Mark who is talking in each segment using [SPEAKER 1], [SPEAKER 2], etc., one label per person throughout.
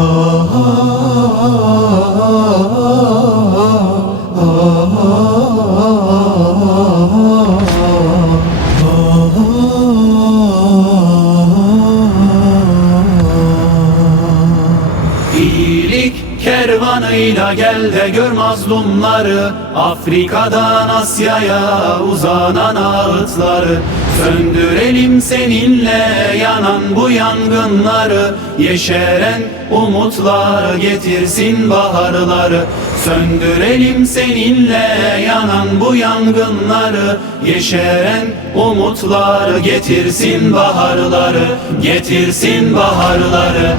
[SPEAKER 1] İyilik kervanıyla gel de gör mazlumları. Afrika'dan Asya'ya uzanan ağıtları. Söndürelim seninle yanan bu yangınları. Yeşeren umutlar getirsin baharları. Söndürelim seninle yanan bu yangınları. Yeşeren umutlar getirsin baharları. Getirsin baharları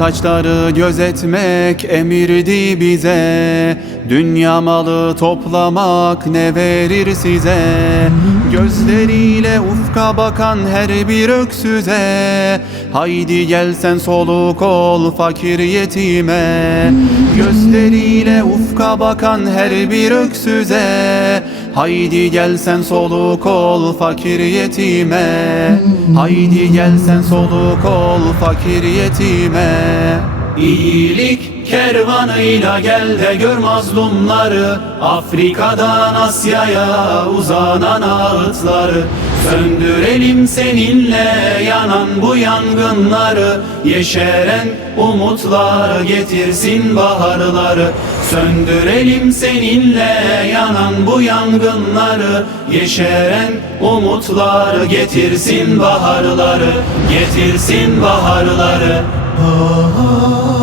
[SPEAKER 1] Muhtaçları gözetmek emirdi bize. Dünya malı toplamak ne verir size? Gözleriyle ufka bakan her bir öksüze. Haydi gelsen soluk ol fakir yetime. Gözleriyle ufka bakan her bir öksüze Haydi gelsen soluk ol fakir yetime. Haydi gelsen soluk ol fakir yetime. İyilik kervanıyla gel de gör mazlumları. Afrika'dan Asya'ya uzanan ağıtları. Söndürelim seninle yanan bu yangınları. Yeşeren umutlar getirsin baharları. Söndürelim seninle yanan bu yangınları. Yeşeren umutlar getirsin baharları. Getirsin baharları. Garip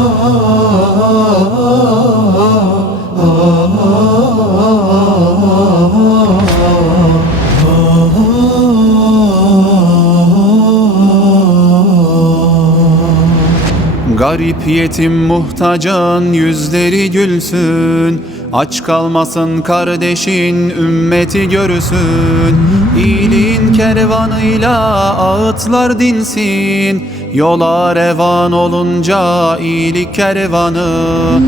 [SPEAKER 1] yetim muhtacın yüzleri gülsün Aç kalmasın kardeşin ümmeti görürsün İyiliğin kervanıyla ağıtlar dinsin. Yola revan olunca iyilik kervanı.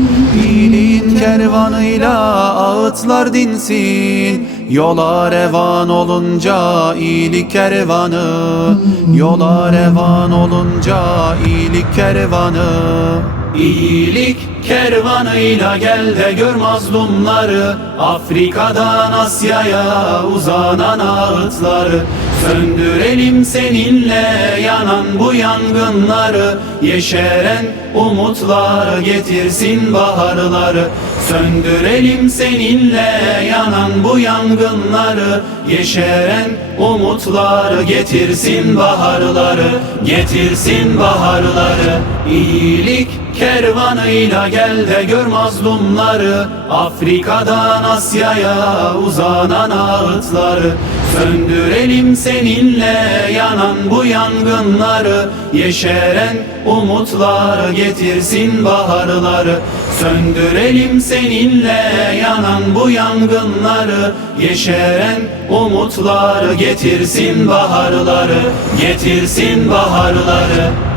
[SPEAKER 1] İyiliğin kervanıyla ağıtlar dinsin. Yola revan olunca iyilik kervanı. Yola revan olunca iyilik kervanı İyilik kervanıyla gel de gör mazlumları Afrika'dan Asya'ya uzanan ağıtları. Söndürelim seninle yanan bu yangınları Yeşeren umutlar getirsin baharları. Söndürelim seninle yanan bu yangınları Yeşeren umutlar getirsin baharları Getirsin baharları. İyilik kervanıyla gel de gör mazlumları Afrika'dan Asya'ya uzanan ağıtları. Söndürelim seninle yanan bu yangınları Yeşeren umutlar getirsin baharları. Söndürelim seninle yanan bu yangınları Yeşeren umutlar getirsin baharları Getirsin baharları